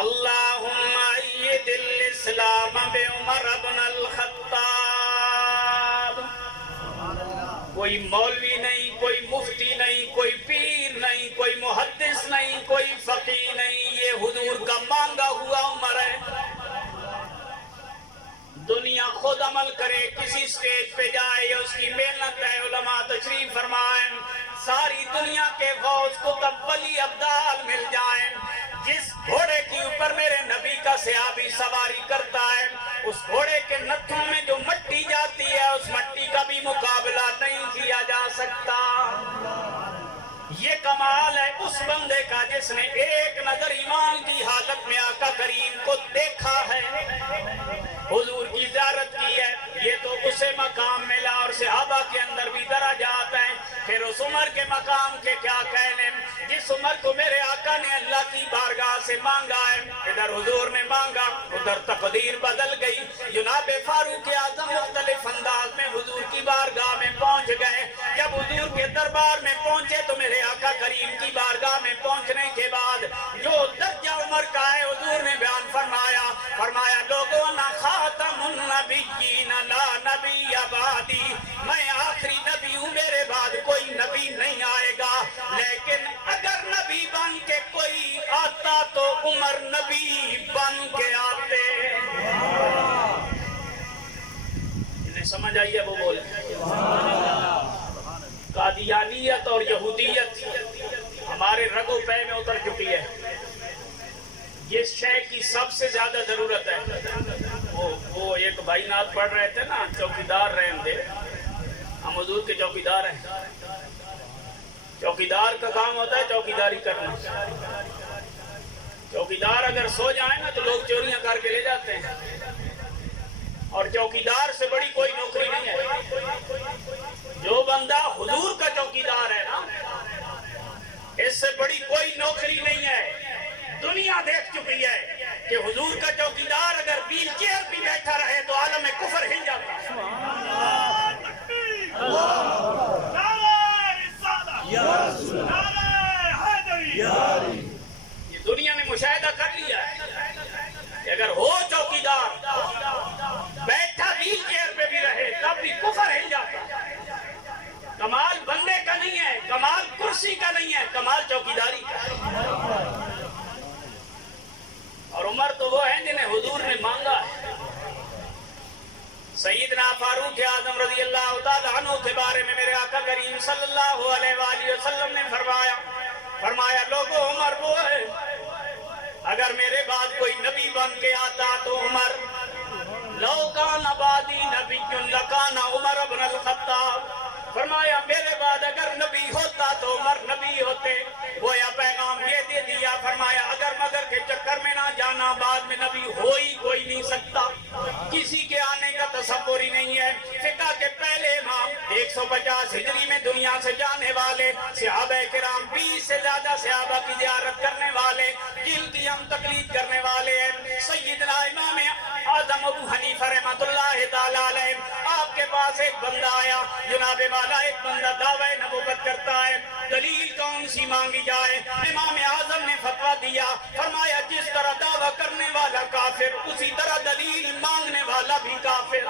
اللہم اید الاسلام بعمر بن الخطاب. کوئی مولوی نہیں، کوئی مفتی نہیں، کوئی پیر نہیں، کوئی محدث نہیں، کوئی فقیہ نہیں، یہ حضور کا مانگا ہوا عمر ہے. دنیا خود عمل کرے، کسی سٹیج پہ جائے، یا اس کی محنت ہے، علماء تشریف فرمائیں، ساری دنیا کے غوث کتب ولی ابدال مل جائیں، جس گھوڑے کے اوپر میرے نبی کا صحابی سواری کرتا ہے، اس گھوڑے کے نتھوں میں جو مٹی جاتی ہے، اس مٹی کا بھی مقابلہ نہیں کیا جا سکتا. یہ کمال ہے اس بندے کا جس نے ایک نظر ایمان کی حالت میں آقا کریم کو دیکھا ہے، حضور کی زیارت کی ہے. یہ تو اسے مقام ملا، اور صحابہ کے اندر بھی درجات ہیں. پھر اس عمر کے مقام کے کیا کہنے، جس عمر کو میرے آقا نے اللہ کی بارگاہ سے مانگا ہے. ادھر حضور نے مانگا، ادھر تقدیر بدل گئی. جناب فاروق اعظم مختلف انداز میں حضور کی بارگاہ میں پہنچ گئے. جب حضور کے دربار میں پہنچے تو میرے آقا کریم کی بارگاہ میں پہنچنے کے بعد جو درجہ عمر کا ہے حضور نے بیان فرمایا لوگوں نہ خاتم النبیین لا نبی بعدی، میں آخری نبی ہوں، میرے بعد کوئی نبی نہیں آئے گا، لیکن اگر نبی بن کے کوئی آتا تو عمر نبی بن کے آتے. انہیں سمجھ آئی ہے وہ بولے. قادیانیت اور یہودیت ہمارے رگ و پے میں اتر چکی ہے. یہ شے کی سب سے زیادہ ضرورت ہے. وہ ایک بھائی نعت پڑھ رہے تھے نا، چوکیدار رحم دے. ہم حضور کے چوکیدار ہیں. چوکیدار کا کام ہوتا ہے چوکیداری کرنا. چوکیدار اگر سو جائیں نا تو لوگ چوریاں کر کے لے جاتے ہیں. اور چوکیدار سے بڑی کوئی نوکری نہیں ہے. جو بندہ حضور کا چوکیدار ہے نا، اس سے بڑی کوئی نوکری نہیں ہے. دنیا دیکھ چکی ہے کہ حضور کا چوکیدار اگر ویل چیئر بھی بیٹھا رہے تو عالم کفر ہل جاتا ہے. یہ دنیا نے مشاہدہ کر لیا ہے کہ اگر ہو چوکیدار بیٹھا ویل چیئر پہ بھی رہے تب بھی کفر ہل جاتا ہے. کمال بندے کا نہیں ہے، کمال کرسی کا نہیں ہے، کمال چوکیداری کا ہے. اور عمر تو وہ ہیں جنہیں حضور نے مانگا ہے. سیدنا فاروق اعظم رضی اللہ تعالی عنہ کے بارے میں میرے آقا کریم صلی اللہ علیہ وآلہ وسلم نے فرمایا لوگو عمر وہ ہے، اگر میرے بعد کوئی نبی بن کے آتا تو عمر، لو کان بعدی نبی لکان عمر بن الخطاب. فرمایا میرے بعد اگر نبی ہوتا تو عمر نبی ہوتے. گویا پیغام یہ دے دیا، فرمایا اگر مگر کے چکر میں نہ جانا، بعد میں نبی ہو ہی کوئی نہیں سکتا، کسی کے آنے کا تصور ہی نہیں ہے. فقہ کے پہلے امام 150 ہجری میں دنیا سے جانے والے، صحابہ کرام 20 سے زیادہ صحابہ کی زیارت کرنے والے، جن کی ہم تقلید کرنے والے ہیں. سیدنا امام اعظم ابو حنیفہ رحمۃ اللہ تعالی علیہ، آپ کے پاس ایک بندہ آیا، جناب والا ایک بندہ دعوی نبوت کرتا ہے، دلیل کون سی مانگی جائے؟ امام اعظم نے فتویٰ دیا، فرمایا جس طرح دعویٰ کرنے والا کافر، اسی طرح دلیل مانگنے والا بھی کافر.